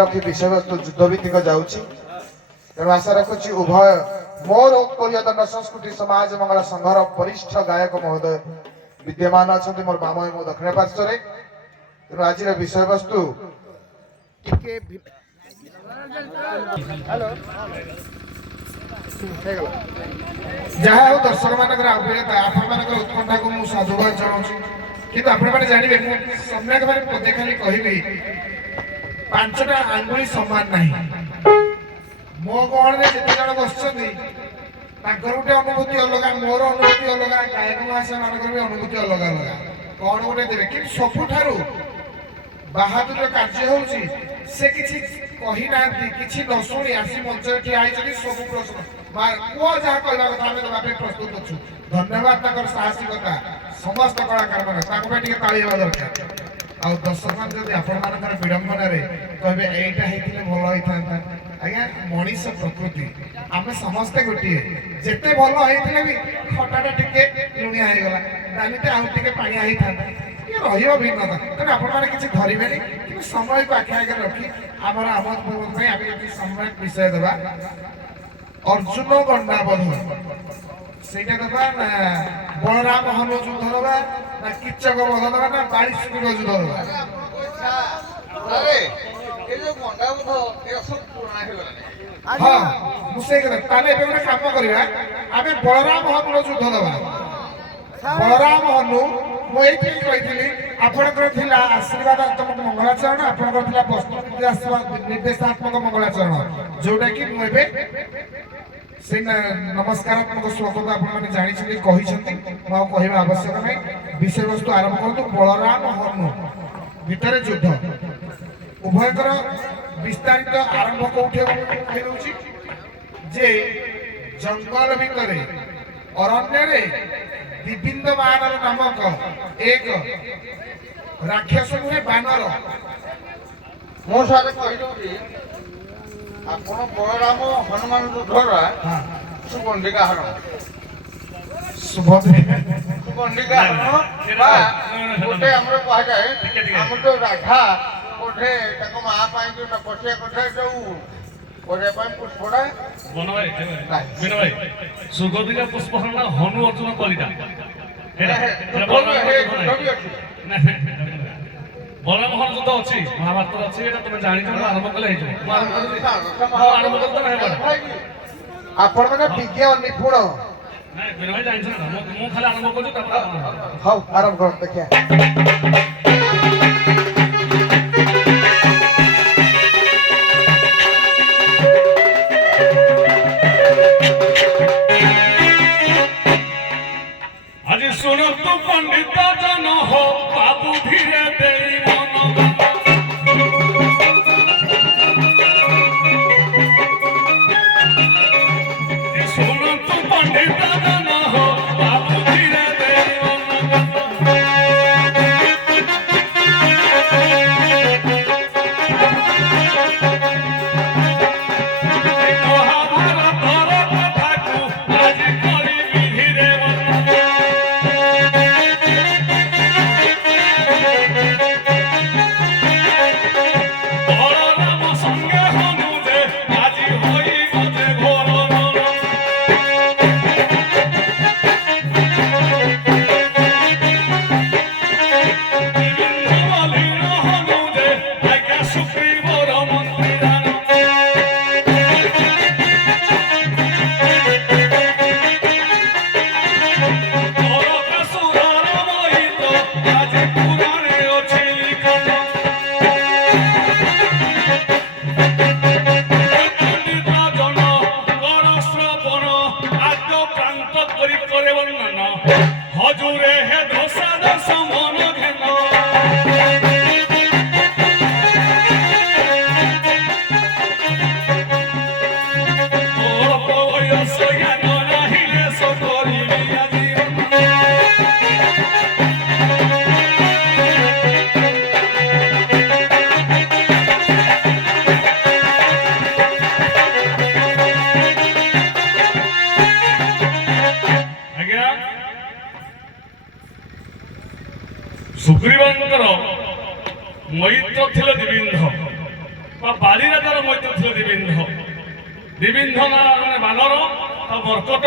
ରଖି ବିଷୟବସ୍ତୁ ଯୁଦ୍ଧ ଭିତ୍ତିକ ଯାଉଛି। ତେଣୁ ଆଶା ରଖୁଛି ଉଭୟ ମୋର ଉତ୍କଳୀୟ ଦଣ୍ଡ ସଂସ୍କୃତି ସମାଜ ମଙ୍ଗଳ ସଂଘର ବରିଷ୍ଠ ଗାୟକ ମହୋଦୟ ବିଦ୍ୟମାନ ଅଛନ୍ତି ମୋର ବାମ ଏବଂ ଦକ୍ଷିଣ ପାର୍ଶ୍ୱରେ। ତେଣୁ ଆଜିର ବିଷୟବସ୍ତୁ ଟିକେ ଯାହା ହଉ ଦର୍ଶକ ମାନଙ୍କର ଆଗ୍ରହତା ଆପଣମାନଙ୍କର ଉତ୍କଣ୍ଠାକୁ ମୁଁ ସାଧୁବାଦ ଜଣାଉଛି। କିନ୍ତୁ ଆପଣମାନେ ଜାଣିବେ ମୁଁ ସମ୍ୟକ ଭାବେ ପଦେ ଖାଲି କହିବି, ପାଞ୍ଚଟା ଆଙ୍ଗୁଳି ସମାନ ନାହିଁ। ମୋ ଗହଣରେ ଯେତେ ଜଣ ବସିଛନ୍ତି ତାଙ୍କର ଗୋଟେ ଅନୁଭୂତି ଅଲଗା, ମୋର ଅନୁଭୂତି ଅଲଗା, ଗାୟକ ମହାଶୟ ମାନଙ୍କର ବି ଅନୁଭୂତି ଅଲଗା ଅଲଗା। କଣ ଗୋଟେ ଦେବେ, କିନ୍ତୁ ସବୁଠାରୁ ବାହାଦୁର କାର୍ଯ୍ୟ ହଉଛି ସେ କିଛି କହିନାହାନ୍ତି, କିଛି ନ ଶୁଣି ଆସି ମଞ୍ଚରେ ଠିଆ ହେଇଛନ୍ତି। ସବୁ ପ୍ରଶ୍ନ କୁହ ଯାହା କହିବା କଥା ଆମେ ଦେବା ପାଇଁ ପ୍ରସ୍ତୁତ ଅଛୁ। ଧନ୍ୟବାଦ ତାଙ୍କର ସାହସିକତା, ସମସ୍ତ କଳାକାରମାନେ ତାଙ୍କ ପାଇଁ ଟିକେ ତାଳି ହେବା ଦରକାର। ଆଉ ଦର୍ଶକମାନେ ଯଦି ଆପଣମାନଙ୍କର ବିଡ଼ମ୍ବନାରେ କହିବେ ଏଇଟା ହେଇଥିଲେ ଭଲ ହେଇଥାନ୍ତା, ଆଜ୍ଞା ମଣିଷ ପ୍ରକୃତି ଆମେ ସମସ୍ତେ ଗୋଟିଏ। ଯେତେ ଭଲ ହେଇଥିଲେ ବି ଖଟାଟା ଟିକେ ଲୁଣିଆ ହେଇଗଲା, ଡାଲିଟା ଆଉ ଟିକେ ପାଣିଆ ହେଇଥାନ୍ତା, ଟିକେ ରହିବ ଭିନ୍ନତା। ତେଣୁ ଆପଣମାନେ କିଛି ଧରିବେନି, କିନ୍ତୁ ସମୟକୁ ଆଖି ଆଗରେ ରଖି ଆମର ଆମୋଦ ପ୍ରମୋଦ ପାଇଁ ଆମେ ଯଦି ସମ୍ୟକ ବିଷୟ ଦେବା। ଅର୍ଜୁନ ଗଣ୍ଡାବଧ ସେଇଟା ଦେବା ନା ବଳରାମ ହନୁ ଯୁଦ୍ଧ ଦେବା ନା କିଚକ ବଧ ଦେବା ନା ବାଳିଶୁର ଯୁଦ୍ଧ ଦେବା? ହଁ ମୁଁ ସେଇ କଥା। ତାହେଲେ ଏବେ ଗୋଟେ କାମ କରିବା, ଆମେ ବଳରାମ ହନୁର ଯୁଦ୍ଧ ଦେବା। ବଳରାମ ହନୁ ମୁଁ ଏଇଥିପାଇଁ କହିଥିଲି, ଆପଣଙ୍କର ଥିଲା ଆଶୀର୍ବାଦାତ୍ମକ ମଙ୍ଗଳାଚରଣ, ଆପଣଙ୍କର ଥିଲା ବସ୍ତୁ ନିର୍ଦ୍ଦେଶାତ୍ମକ ମଙ୍ଗଳାଚରଣ, ଯୋଉଟା କି ମୁଁ ଏବେ ସେ ନମସ୍କାରାତ୍ମକ ଶ୍ଲୋକ ତ ଆପଣମାନେ ଜାଣିଛନ୍ତି, କହିଛନ୍ତି, ମୁଁ ଆଉ କହିବା ଆବଶ୍ୟକ ନାହିଁ। ବିଷୟବସ୍ତୁ ଆରମ୍ଭ କରନ୍ତୁ। ବଳରାମ ହନୁ ଭିତରେ ଯୁଦ୍ଧ, ଉଭୟଙ୍କର ବିସ୍ତାରିତ ଆରମ୍ଭ କୋଉଠି ହେଉଛି ଯେ ଜଙ୍ଗଲ ଭିତରେ ଅରଣ୍ୟରେ ବିବିନ୍ଦ ବାନର ନାମକ ଏକ ରାକ୍ଷସ ନୁହେଁ ବାନର। ମୁଁ ସାର୍ କହିଦେଉଛି, ଆପଣ ବଳରାମ ହନୁମାନ ଯୁଦ୍ଧର ସୁଗଣ୍ଡିକା ହରଣ ସୁଗଣ୍ଡିକା ହରଣ ବା ଗୋଟେ ଆମର କୁହାଯାଏ, ଆମର ଯୋଉ ରାଧା ଗୋଟେ ତାଙ୍କ ମା ପାଇଁ ଯୋଉ ବସିବା କଥା ଯୋଉ କରିବା ପାଇଁ ପୁଷ୍ପଟା ସୁଗନ୍ଧିକା ପୁଷ୍ପ ହନୁ ଅର୍ଜୁନ କଲିଟା ବଳରାମ ହନୁ ଯୁଦ୍ଧ ଅଛି, ମହାଭାରତରେ ଅଛି। ଏଇଟା ତମେ ଜାଣିଛ, ଆରମ୍ଭ କଲେ ହେଇଯିବ। ଆରମ୍ଭ କଲେ ଆପଣ ମାନେ ବିଜ୍ଞ ନିପୁଣ। ନାଇଁ ବିନୟ ଭାଇ ଜାଣିଛ ନା, ମୁଁ ଖାଲି ଆରମ୍ଭ କରୁଛି, ତାପରେ ହଉ ଆରମ୍ଭ କର ଦେଖିଆ। ଆଜି ଶୁଣନ୍ତୁ ପଣ୍ଡିତ ଜନ ହୋ ବାବୁ ଧୀରେ ଦେଇ ମନ ଶୁଣନ୍ତୁ ପଣ୍ଡିତ ଜନ ହୋ ବାବୁ ଧୀରେ ଦେଇ ମହାଭାରତର କଥାକୁ ଆଜି କରିବି ଧୀରେ ବଳରାମ ସଙ୍ଗେ ହନୁ ଯେ ଆଜି ହୋଇବ ଯେ ଘୋର ହନୁ ଯେ ଆଜ୍ଞା ସୁଗ୍ରୀବର ମନ୍ତ୍ରୀ ଦାନ ଅରକାସୁରର ମହିତ ଆଜି ପୁରାଣେ ଅଛି ଲିଖନ। ପଣ୍ଡିତ ଜନ କର ଶ୍ରବଣ ଆଦ୍ୟ ପ୍ରାନ୍ତ କରି করে বর্ণন হজুরে হে ধসা দশ মন ঘেন অল্প বয়স জ্ঞান নাহিলে সকরিবি আজি ଆଜ୍ଞା ଥିଲେ ଦ୍ୱିବିନ୍ଧ। ଦ୍ୱିବିନ୍ଧ ନା ଜଣେ ବାନର ତା ମର୍କଟ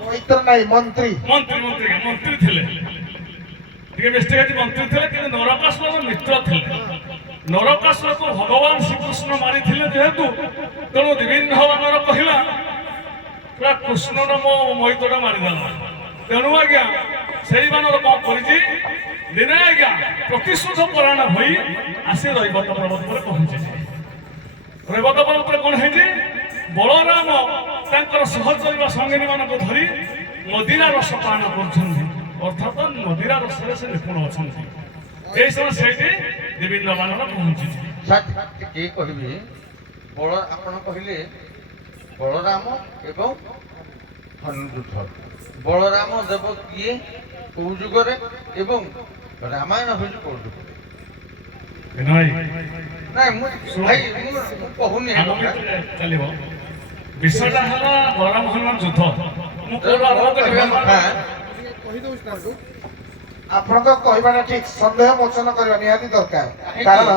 ମୈତ୍ର ନାହିଁ ମନ୍ତ୍ରୀ। ମନ୍ତ୍ରୀ ଥିଲେ। ଟିକେ ମିଷ୍ଟେକ୍ ହେଇଛି, ମନ୍ତ୍ରୀ ଥିଲେ କିନ୍ତୁ ନରକାସୁରର ମିତ୍ର ଥିଲେ। ନରକାସୁରକୁ ଭଗବାନ ଶ୍ରୀକୃଷ୍ଣ ମାରିଥିଲେ ଯେହେତୁ, ତେଣୁ ଦ୍ୱିବିନ୍ଧ ବାନର କହିଲା କୃଷ୍ଣର ମୋ ମୈତ୍ରଟା ମାରିଦେଲା। ତେଣୁ ଆଜ୍ଞା ସେଇ ବାନର କଣ କରିଛି, ଦିନେ ଆଜ୍ଞା ପ୍ରତିଶୋଧ ପରାୟଣ ହୋଇ ଆସି ରୈବତ ପର୍ବତରେ ପହଞ୍ଚିଛି। ରୈବତ ପର୍ବତରେ କଣ ହେଇଛି, ବଳରାମ ତାଙ୍କର ସହଚରୀ ବା ସଙ୍ଗିନୀ ମାନଙ୍କୁ ଧରି ମଦିରା ରସ ପାନ କରୁଛନ୍ତି, ଅର୍ଥାତ ମଦିରା ରସରେ ସେ ନିପୁଣ ଅଛନ୍ତି। এই সময় ସେଇଠି ଦ୍ୱିବିନ୍ଧ ବାନର ପହଞ୍ଚିଛି। ଟିକେ କହିବି, ଆପଣ କହିଲେ ବଳରାମ ଏବଂ ହନୁଯୁଦ୍ଧ। ବଳରାମ ଦେବ କିଏ, କୋଉ ଯୁଗରେ, ଏବଂ ରାମାୟଣ ହେଉଛି କୋଉ ଯୁଗରେ? ନାଇଁ ମୁଁ କହୁନି, ଚାଲିବ। ବିଷୟଟା ହେଲା ବଳରାମ ହନୁମାନ ଯୁଦ୍ଧ। ମୁଁ କହିବା କଥା ଆପଣଙ୍କ କହିବାଟା ଠିକ, ସନ୍ଦେହ ମୋଚନ କରିବା ନିହାତି ଦରକାର। କାରଣ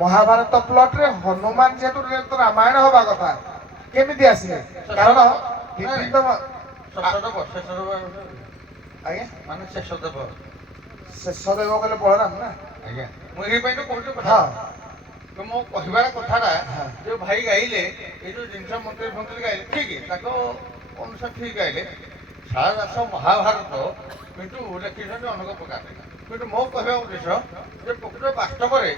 ମହାଭାରତ ପ୍ଲଟରେ ହନୁମାନ ଯେହେତୁ ରାମାୟଣ ହବା କଥା, କେମିତି ଆସିଲେ? କାରଣ ଆଜ୍ଞା ମାନେ ଶେଷ ଦେବ କହିଲେ ବଳରାମ ନା। ଆଜ୍ଞା ମୁଁ ଏଇ ପାଇଁ ତ କହୁଛି କଥା। ହଁ ମୋ କହିବାର କଥାଟା ଯୋଉ ଭାଇ ଗାଇଲେ, ଏଇ ଯୋଉ ଜିନିଷ ମନ୍ତ୍ରୀ ଫନ୍ତ୍ରୀ ଗାଇଲେ, ଠିକ ତାଙ୍କ ଅନୁସାରେ ଠିକ ଗାଇଲେ। ସାରା ଦାସ ମହାଭାରତ କିନ୍ତୁ ଲେଖିଛନ୍ତି ଅନେକ ପ୍ରକାର। କିନ୍ତୁ ମୋ କହିବା ଉଦ୍ଦେଶ୍ୟ ଯେ ପ୍ରକୃତ ବାସ୍ତବରେ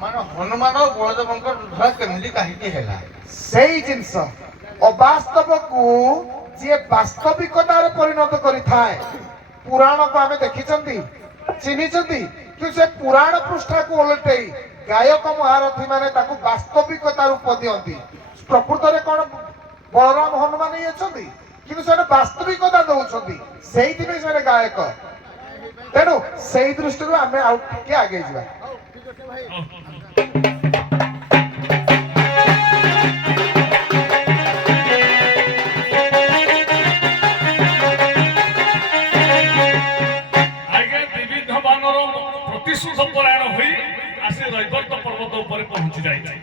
ମାନେ ହନୁମାନ ଓ ବଳଦେବଙ୍କ ଯୁଦ୍ଧ କେମିତି କାହିଁକି ହେଲା, ସେଇ ଜିନିଷ ଅବାସ୍ତବକୁ ଯିଏ ବାସ୍ତବିକତାରେ ପରିଣତ କରିଥାଏ। ପୁରାଣକୁ ଆମେ ଦେଖିଛନ୍ତି, ଚିହ୍ନିଛନ୍ତି, କିନ୍ତୁ ସେ ପୁରାଣ ପୃଷ୍ଠାକୁ ଓଲଟେଇ ଗାୟକ ମହାରଥୀ ମାନେ ତାକୁ ବାସ୍ତବିକତା ରୂପ ଦିଅନ୍ତି। ପ୍ରକୃତରେ କଣ ବଳରାମ ହନୁମାନ ହିଁ ଅଛନ୍ତି, କିନ୍ତୁ ସେମାନେ ବାସ୍ତବିକତା ଦଉଛନ୍ତି, ସେଇଥିପାଇଁ ସେମାନେ ଗାୟକ। ତେଣୁ ସେଇ ଦୃଷ୍ଟିରୁ ଆମେ ଆଉ ଟିକେ ଆଗେଇ ଯିବା। ପ୍ରତିଶୋଧ ପରାୟଣ ହୋଇ ଆସି ରୈବର୍ତ ପର୍ବତ ଉପରେ ପହଞ୍ଚି ଯାଇଛି।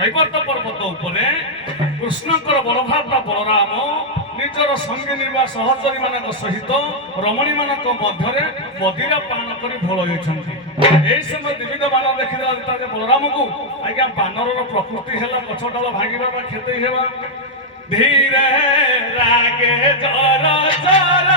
ରୈବର୍ତ ପର୍ବତ ଉପରେ କୃଷ୍ଣଙ୍କର ବଳଭାବ ବଳରାମ ନିଜର ସଙ୍ଗିନୀ ବା ସହଚରୀ ମାନଙ୍କ ସହିତ ରମଣୀ ମାନଙ୍କ ମଧ୍ୟରେ ମଦିରା ପାନ କରି ଭୋଳ ହୋଇଛନ୍ତି। ଏହି ସମୟ ଦ୍ୱିବିଧ ବାନର ଦେଖିଦେଲା ଯେ ବଳରାମକୁ, ଆଜ୍ଞା ବାନରର ପ୍ରକୃତି ହେଲା ଗଛ ଡାଳ ଭାଙ୍ଗିବା ବା କ୍ଷତି ହେବା। ଧୀରେ ରାଗେ ଜର ଜର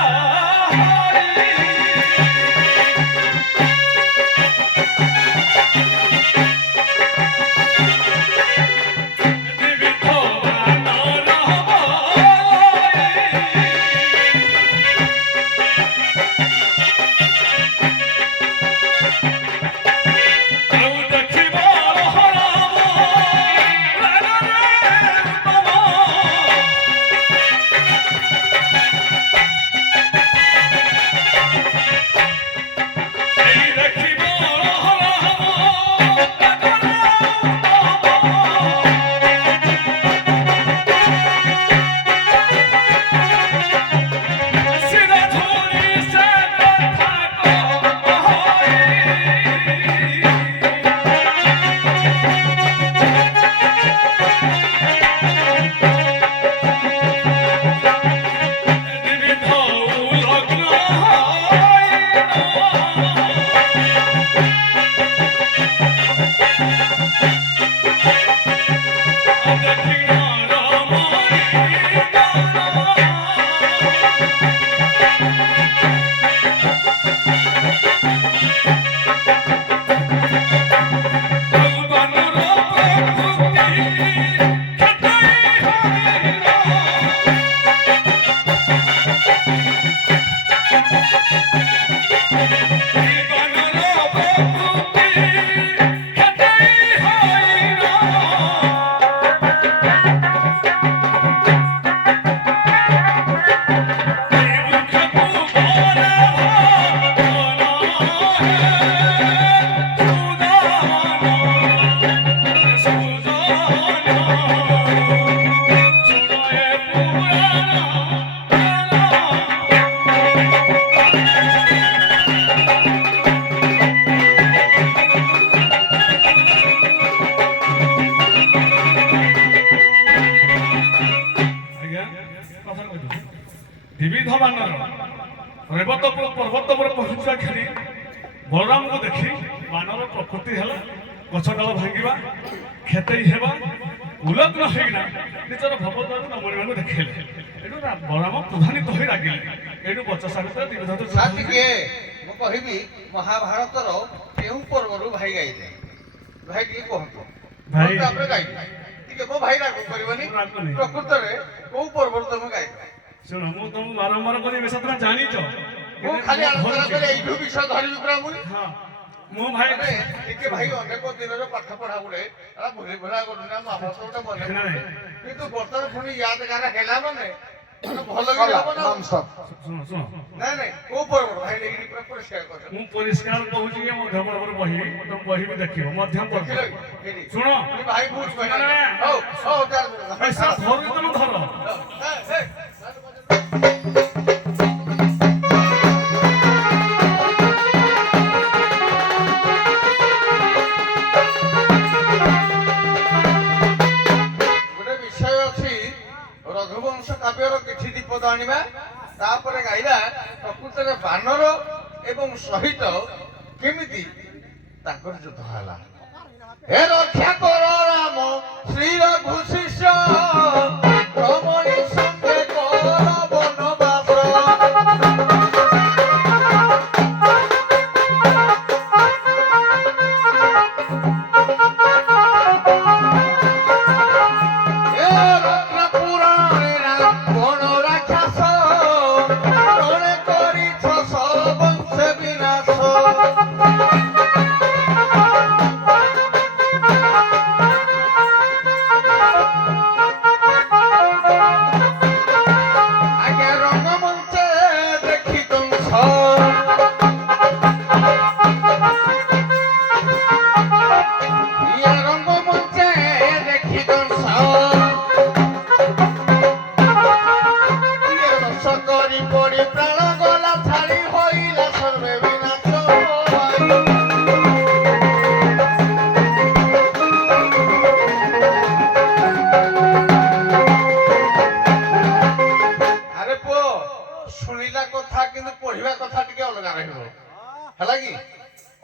ଦ୍ୱିବିଧ ମାନର ରେବତପୁର ପର୍ବତ ଉପରେ ପହଞ୍ଚିବା କ୍ଷଣି ବଳରାମଙ୍କୁ ଦେଖି ବାନର ପ୍ରକୃତି ହେଲା ଗଛ ଡାଳ ଭାଙ୍ଗିବା କ୍ଷେତେଇ ହେବା ଉଲଗ୍ନ ହେଇକିନା ନିଜର ଭବଦାରୁ ନମଣିମାନଙ୍କୁ ଦେଖେଇଲେ। ଏଠୁ ବଳରାମ ପ୍ରଧାନିତ ହୋଇ ରାଗିଲେ। ଏଠୁ ବଚସା ଭିତରେ ଦ୍ୱିବିଧ ଟିକେ ମୁଁ କହିବି ମହାଭାରତର କେଉଁ ପର୍ବରୁ ଭାଇ ଗାଇଲେ ଭାଇ ଟିକେ କୁହନ୍ତୁ। ଭାଇ ତାପରେ ଗାଇଲେ ଟିକେ ମୋ ଭାଇ ରାଗ କରିବନି। ପ୍ରକୃତରେ କୋଉ ପର୍ବରୁ ତମେ ଗାଇଲ? ଶୁଣ ମୁଁ ତମକୁ ବାରମ୍ବାର କରି ବେଶ ତମେ ଜାଣିଛ ମୁଁ ଖାଲି ଆଲୋଚନା କରି ଏଇଠୁ ବିଷୟ ଧରିବି ପୁରା ମୁଁ। ହଁ ମୁଁ ଭାଇ ଟିକେ ଭାଇ ଅନେକ ଦିନର ପାଠ ପଢା ଗୁଡେ ଭୁଲି ଭୁଲା କରୁନି ମହାଭାରତ ଗୋଟେ ମନେ କିନ୍ତୁ ବର୍ତ୍ତମାନ ପୁଣି ୟାଦ ଗାରା ହେଲା ମାନେ ଭଲ ବି ହବ ନା। ଶୁଣ ଶୁଣ ନାଇଁ ନାଇଁ କୋଉ ପର୍ବ ଭାଇ ଏଇଠି ପୁରା ପରିଷ୍କାର କର। ମୁଁ ପରିଷ୍କାର କହୁଛି କି ମଧ୍ୟ ପର୍ବର ବହି ତମ ବହି ବି ଦେଖିବ ମଧ୍ୟମ ପର୍ବ ଶୁଣ ଭାଇ ବହୁତ ହଉ ହଉ ପଇସା ଧରୁ ତମ ଧର ଗୋଟେ ବିଷୟ ଅଛି ରଘୁବଂଶ କାବ୍ୟର କିଛି ଦୀପଦ ଆଣିବା ତାପରେ ଗାଇବା ପ୍ରକୃତରେ ବାନର ଏବଂ ସହିତ କେମିତି ତାଙ୍କର ଯୁଦ୍ଧ ହେଲା। ହେ ରକ୍ଷା କର ରାମ ଶ୍ରୀ ରଘୁ ଶିଷ୍ୟ ରମଣୀ ସଙ୍ଗେ କର ବନବାସ। ହେ ରତ୍ନ ପୁରାଣେ ରାବଣ ରାକ୍ଷସ ରଣେ କରିଛ ସବଂଶ ବିନାଶ। ଆଜ୍ଞା ରଙ୍ଗମଞ୍ଚେ ଦେଖି ତୁଂସ ଇଏ ରଙ୍ଗମଞ୍ଚେ ଦେଖି ତୁଂସ ଇଏ ରସ କରି ପଡ଼ି ପ୍ରାଣ ଗଲା ଛାଡ଼ି ହୋଇଲା ସର୍ବେ ବିନାଶ। ଆରେ ପୁଅ ଶୁଣିଲା କଥା କିନ୍ତୁ ପଢିବା କଥା ଟିକେ ଅଲଗା ରହିବ ହେଲା କି।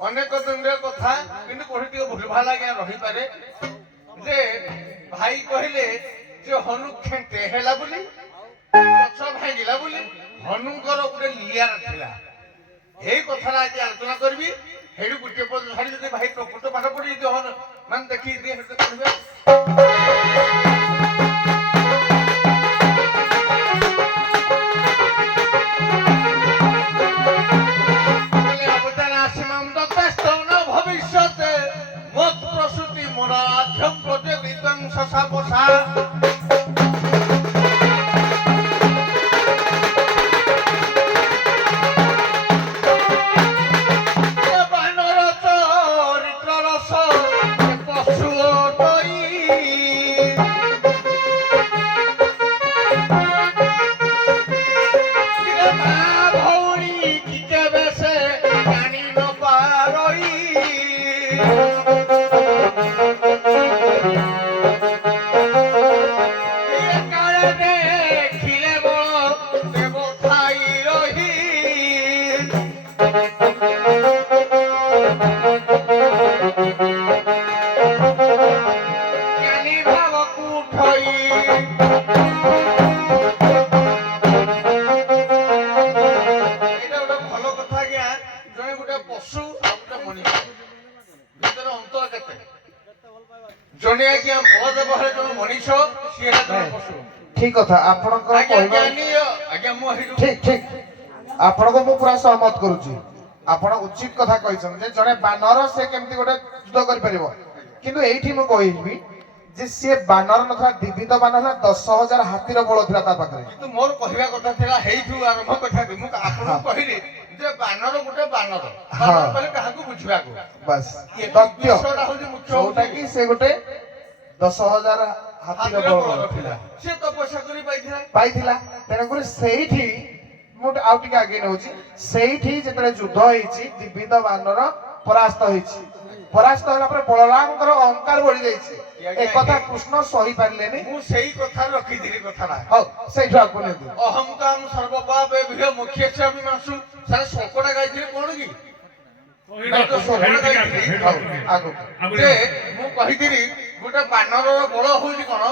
ଅନେକ ଦିନର କଥା କିନ୍ତୁ କୋଉଠି ଟିକେ ଭୁଲ ଭଲ ଆଜ୍ଞା ରହିପାରେ। ଯେ ଭାଇ କହିଲେ ଯେ ହନୁ ଖେଣ୍ଟେ ହେଲା ବୋଲି ଗଛ ଭାଙ୍ଗିଲା ବୋଲି ହନୁଙ୍କର ଗୋଟେ ଲିଆର ଥିଲା। ଏଇ କଥାଟା ଆଜି ଆଲୋଚନା କରିବି। ସେଇଠୁ ଗୋଟିଏ ପଦ ଛାଡି ଯଦି ଭାଇ ପ୍ରକୃତ ପାଠ ପଢି ଯଦି ହନୁ ମାନେ ଦେଖି ଦିଏ ସେଠି ପଢିବେ। ভবিষ্যতে মত প্রসূতি মোরাধ্যম প্রতি বিধ্বংস সাপসা বানর চরিত্র রস পশু তৈ ভৌরী কিকে বেশে জানি ন পারই। দেখিলে বড় দেব খাই রহি জ্ঞানী ভাব কুঠই এটা ଗୋଟେ ଭଲ କଥା ଆଜ୍ଞା। ଜଣେ ଗୋଟେ ପଶୁ ଆଉ ଗୋଟେ ମଣିଷ ଭିତରେ ଅନ୍ତର କେତେ? ଜଣେ ଆଜ୍ଞା ବଳଦେବ ହେଲେ ଜଣେ ମଣିଷ ସିଏ ହେଲା ଜଣେ ପଶୁ। ଠିକ କଥା ଆପଣଙ୍କର ଆଜ୍ଞା କହିବା ଜ୍ଞାନୀ ଆଜ୍ଞା ମୁଁ ହେଇଠୁ ଠିକ ଠିକ ଆପଣଙ୍କୁ ମୁଁ ପୁରା ସହମତ କରୁଛି। ଆପଣ ଉଚିତ କଥା କହିଛନ୍ତି ଯେ ଜଣେ ବାନର ସେ କେମିତି ଗୋଟେ ଯୁଦ୍ଧ କରିପାରିବ କିନ୍ତୁ ଏଇଠି ମୁଁ କହିବି ଯେ ସିଏ ବାନର ନଥିଲା ଦ୍ୱିବିଧ ବାନର ହେଲା 10,000 ହାତୀର ବଳ ଥିଲା ତା ପାଖରେ। କିନ୍ତୁ ମୋର କହିବା କଥା ଥିଲା ହେଇଠୁ ଆରମ୍ଭ କରିଥାନ୍ତି। ମୁଁ ଆପଣଙ୍କୁ କହିଲି ଯେ ବାନର ଗୋଟେ ବାନର ବାନର କହିଲେ କାହାକୁ ବୁଝିବାକୁ ବାସ୍ ଏ ତଥ୍ୟ ବିଷୟଟା ହଉଛି ମୁଖ୍ୟ ଯୋଉଟା କି ସେ ଗୋଟେ 10,000 ହାତୀର ବଳ ଥିଲା ସେ ତପସ୍ୟା କରି ପାଇଥିଲା। ତେଣୁକରି ସେଇଠି ମୁଁ ଆଉ ଟିକେ ଆଗେଇ ନେଉଛି। ସେଇଠି ଯେତେବେଳେ ଯୁଦ୍ଧ ହେଇଛି ଦ୍ୱିବିଧ ବାନର ପରାସ୍ତ ହେଇଛି। ପରାସ୍ତ ହେଲା ପରେ ବଳରାମଙ୍କର ଅହଙ୍କାର ବଢି ଯାଇଛି ଏ କଥା କୃଷ୍ଣ ସହି ପାରିଲେନି ମୁଁ ସେଇ କଥା ରଖିଥିଲି କଥାଟା ହଉ ସେଇଠୁ ଆଗକୁ ନିଅନ୍ତୁ ଅହଙ୍କାମ ସର୍ବପାପ ଭିହ ମୁଖ୍ୟ ବିମାସୁ ସାରା ଶୋକଟା ଗାଇଥିଲି କଣ କି ନାଇଁ ତ ଶୋକଟା ଗାଇଥିଲି ଆଗକୁ ଯେ ମୁଁ କହିଥିଲି ଗୋଟେ ବାନରର ବଳ ହଉଛି କଣ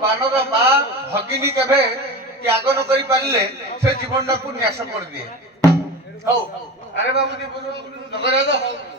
ବାନର ମା ଭଗିନୀ କେବେ ତ୍ୟାଗ ନ କରି ପାରିଲେ ସେ ଜୀବନଟାକୁ ନ୍ୟାସ କରିଦିଏ ହଉ ଆରେ ବାବୁ ଜଗନ୍ନାଥ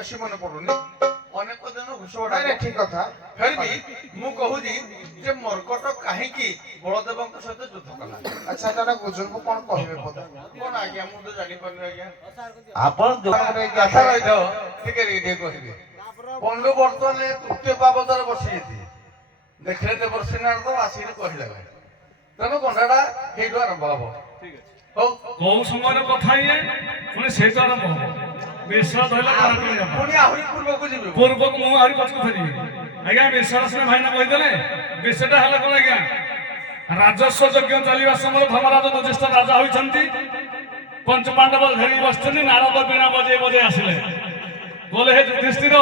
ବେଶୀ ମନେ ପଡୁନି ଅନେକ ଦିନ ଘୋଷଣା ଠିକ କଥା ଫେର ବି ମୁଁ କହୁଛି ଯେ ମର୍କଟ କାହିଁକି ବଳଦେବଙ୍କ ସହିତ ଯୁଦ୍ଧ କଲା ଆଚ୍ଛା ଜଣେ ବୁଝନ୍ତୁ କଣ କହିବେ ପଦେ କଣ ଆଜ୍ଞା ମୁଁ ତ ଜାଣିପାରୁନି ଆଜ୍ଞା ଆପଣ କଥା ରହିଥାଅ ଟିକେ ଟିକେ କହିବେ ପଣ୍ଡୁ ବର୍ତ୍ତମାନ ତୃତୀୟ ପାବତରେ ବସିଯାଇଛି ଦେଖିଲେ ଦେବର୍ଷିନାର ତ ଆସିକି କହିଲା ତେଣୁ ଗଣ୍ଡାଟା ହେଇଠୁ ଆରମ୍ଭ ହବ ହଉ କୋଉ ସମୟରେ କଥା ଇଏ ପୁଣି ସେଇଠୁ ଆରମ୍ଭ ହବ ବିଶ୍ୱାସ ଧଇଲେ ପୁଣି ଆହୁରି ପୂର୍ବକୁ ଯିବେ ପୂର୍ବକୁ ମୁଁ ଆହୁରି ପଛକୁ ଫେରିବି ଆଜ୍ଞା ବିଶ୍ୱାସ ଭାଇନା କହିଦେଲେ ବିଷୟଟା ହେଲା କଣ ଆଜ୍ଞା ରାଜସ୍ୱ ଯଜ୍ଞ ଚାଲିବା ସମୟରେ ଧର୍ମରାଜ ଯୁଧିଷ୍ଠିର ରାଜା ହୋଇଛନ୍ତି ପଞ୍ଚପାଣ୍ଡବ ଘେରି ବସିଛନ୍ତି ନାରଦ ବୀଣା ବଜେଇ ବଜେଇ ଆସିଲେ କହିଲେ ହେ ଯୁଧିଷ୍ଠିର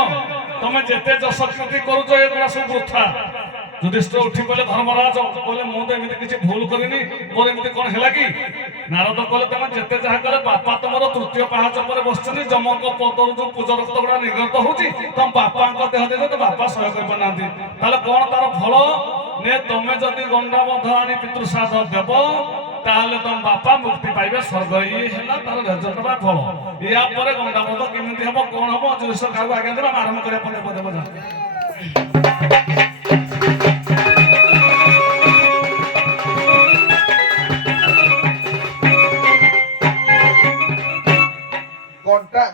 ତମେ ଯେତେ ଯଶ କୀର୍ତ୍ତି କରୁଛ ଏଗୁଡ଼ା ସବୁ ବୃଥା ଯୁଧିଷ୍ଠିର ଉଠି କହିଲେ ଧର୍ମରାଜ କହିଲେ ମୁଁ ତ ଏମିତି କିଛି ଭୁଲ କରିନି ମୋର ଏମିତି କଣ ହେଲା କି ନାରଦ କହିଲେ ତମେ ଯେତେ ଯାହା କଲେ ବାପା ତମର ତୃତୀୟ ପାହାଚ ଉପରେ ବସିଛନ୍ତି ଯମଙ୍କ ପଦରୁ ଯୋଉ ପୂଜ ରକ୍ତ ଗୁଡା ନିର୍ଗତ ହଉଛି ତମ ବାପାଙ୍କ ଦେହ ଦେହ ତ ବାପା ସହ୍ୟ କରିପାରୁନାହାନ୍ତି ତାହେଲେ କଣ ତାର ଫଳ ନେ ତମେ ଯଦି ଗଣ୍ଡା ବଧ ଆଣି ପିତୃଶ୍ରାଦ୍ଧ ଦେବ ତାହେଲେ ତମ ବାପା ମୁକ୍ତି ପାଇବେ ସ୍ୱର୍ଗ ଇଏ ହେଲା ତାର ରେଜଲ୍ଟ ବା ଫଳ ୟା ପରେ ଗଣ୍ଡା ବଧ କେମିତି ହବ କଣ ହବ ଯୁଧିଷ୍ଠିର କାହାକୁ ଆଜ୍ଞା ଦେବା ଆରମ୍ଭ କରିବା ପରେ ପଦେ ପଦେ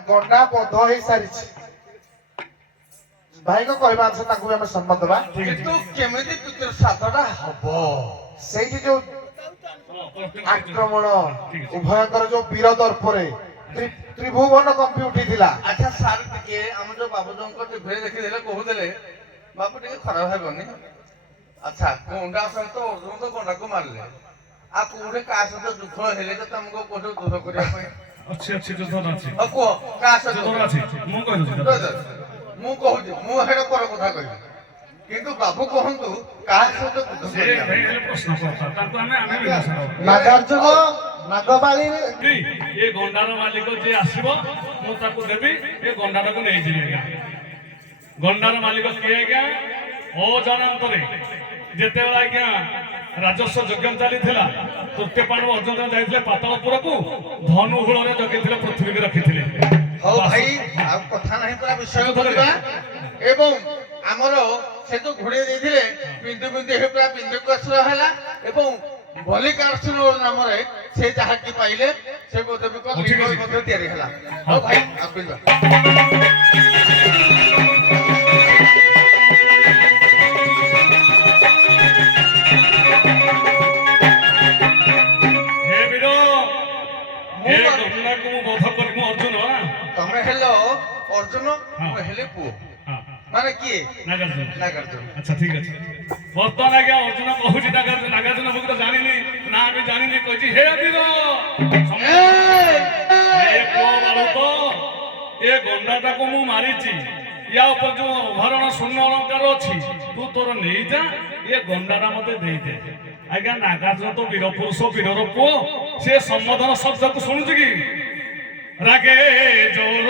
ଗଣ୍ଡା ବଧ ହେଇସାରିଛି ଭାଇଙ୍କ କହିବା ଅନୁସାରେ ତାଙ୍କୁ ବି ଆମେ ସମ୍ମତ ଦେବା କିନ୍ତୁ କେମିତି ପିତୃଶ୍ରାଦ୍ଧଟା ହବ ସେଇଠି ଯୋଉ ଆକ୍ରମଣ ଉଭୟଙ୍କର ଯୋଉ ବୀର ଦର୍ପରେ ତ୍ରିଭୁବନ କମ୍ପି ଉଠିଥିଲା ଆଚ୍ଛା ସାର୍ ଟିକେ ଆମ ଯୋଉ ବାବୁଜଙ୍କ ଟିଭିରେ ଦେଖିଦେଲେ କହୁଥିଲେ ବାବୁ ଟିକେ ଖରାପ ହେବନି ଆଚ୍ଛା ଗଣ୍ଡା ସହିତ ଅର୍ଜୁନ ତ ଗଣ୍ଡାକୁ ମାରିଲେ ଆଉ କୋଉଠି କାହା ସହିତ ଯୁଦ୍ଧ ହେଲେ ତ ତମକୁ କୋଉଠି ଯୁଦ୍ଧ କରିବା ପାଇଁ ଅଛି ଅଛି ଯୁଦ୍ଧ ଅଛି କୁହ କାହା ସହିତ ଯୁଦ୍ଧ ଅଛି ମୁଁ କହିଦଉଛି ମୁଁ କହୁଛି ମୁଁ ହେଟା ପର କଥା କହିବି କିନ୍ତୁ ବାବୁ କହନ୍ତୁ କାହା ସହିତ ଯୁଦ୍ଧ କରିବା ପାଇଁ ପ୍ରଶ୍ନ କରତା ତାକୁ ଆମେ ବିନାଶନ ନାଗାର୍ଜୁନ ନାଗବାଳି ଏ ଗଣ୍ଡାର ମାଲିକ ଯିଏ ଆସିବ ମୁଁ ତାକୁ ଦେବି ଏ ଗଣ୍ଡାଟାକୁ ନେଇଯିବି ଆଜ୍ଞା ଗଣ୍ଡାର ମାଲିକ କିଏ ଆଜ୍ଞା ଅଜାଣନ୍ତରେ ଯେତେବେଳେ ଆଜ୍ଞା ରାଜସ୍ୱ ଯଜ୍ଞ ଚାଲିଥିଲା ତୃତୀୟ ପାଣ୍ଡବ ଅର୍ଜୁନ ଯାଇଥିଲେ ପାତାଳପୁରକୁ ଧନୁ ହୁଳରେ ଜଗିଥିଲେ ପୃଥିବୀକି ରଖିଥିଲେ ହଉ ଭାଇ ଆଉ କଥା ନାହିଁ ପୁରା ବିଷୟ କରିବା ଏବଂ ଆମର ସେ ଯୋଉ ଘୋଡେଇ ଦେଇଥିଲେ ବିନ୍ଦୁ ବିନ୍ଦୁ ହେଇ ପୁରା ବିନ୍ଦୁକାସୁର ହେଲା ଏବଂ ବଲିକାସୁର ନାମରେ ସେ ଯାହାକି ପାଇଲେ ସେ ଦେବୀଙ୍କ ଲିଙ୍ଗ ମଧ୍ୟ ତିଆରି ହେଲା ହଉ ଭାଇ ଆଗେଇବା ତମେ ହେଲ ଅର୍ଜୁନ ମୁଁ ହେଲେ ପୁଅ ମାନେ କିଏ ନାଗାର୍ଜୁନ ଆଚ୍ଛା ଠିକ ଅଛି ବର୍ତ୍ତମାନ ଆଜ୍ଞା ଅର୍ଜୁନ କହୁଛି ନାଗାର୍ଜୁନ ମୁଁ ତ ଜାଣିନି ନା ବି ଜାଣିନି କହିଛି ହେ ବୀର ପୁଅ ବାଳକ ଏ ଗଣ୍ଡାଟାକୁ ମୁଁ ମାରିଛି, ୟା ଉପରେ ଯୋଉ ଅଭରଣ ସ୍ୱର୍ଣ୍ଣ ଅଳଙ୍କାର ଅଛି ତୁ ତୋର ନେଇଯା, ଏ ଗଣ୍ଡାଟା ମତେ ଦେଇଦେ। ଆଜ୍ଞା ନାଗାର୍ଜୁନ ତ ବୀର ପୁରୁଷ, ବୀରର ପୁଅ, ସେ ସମ୍ବୋଧନ ଶବ୍ଦକୁ ଶୁଣୁଛି କି? ରାଗେ ଜୋର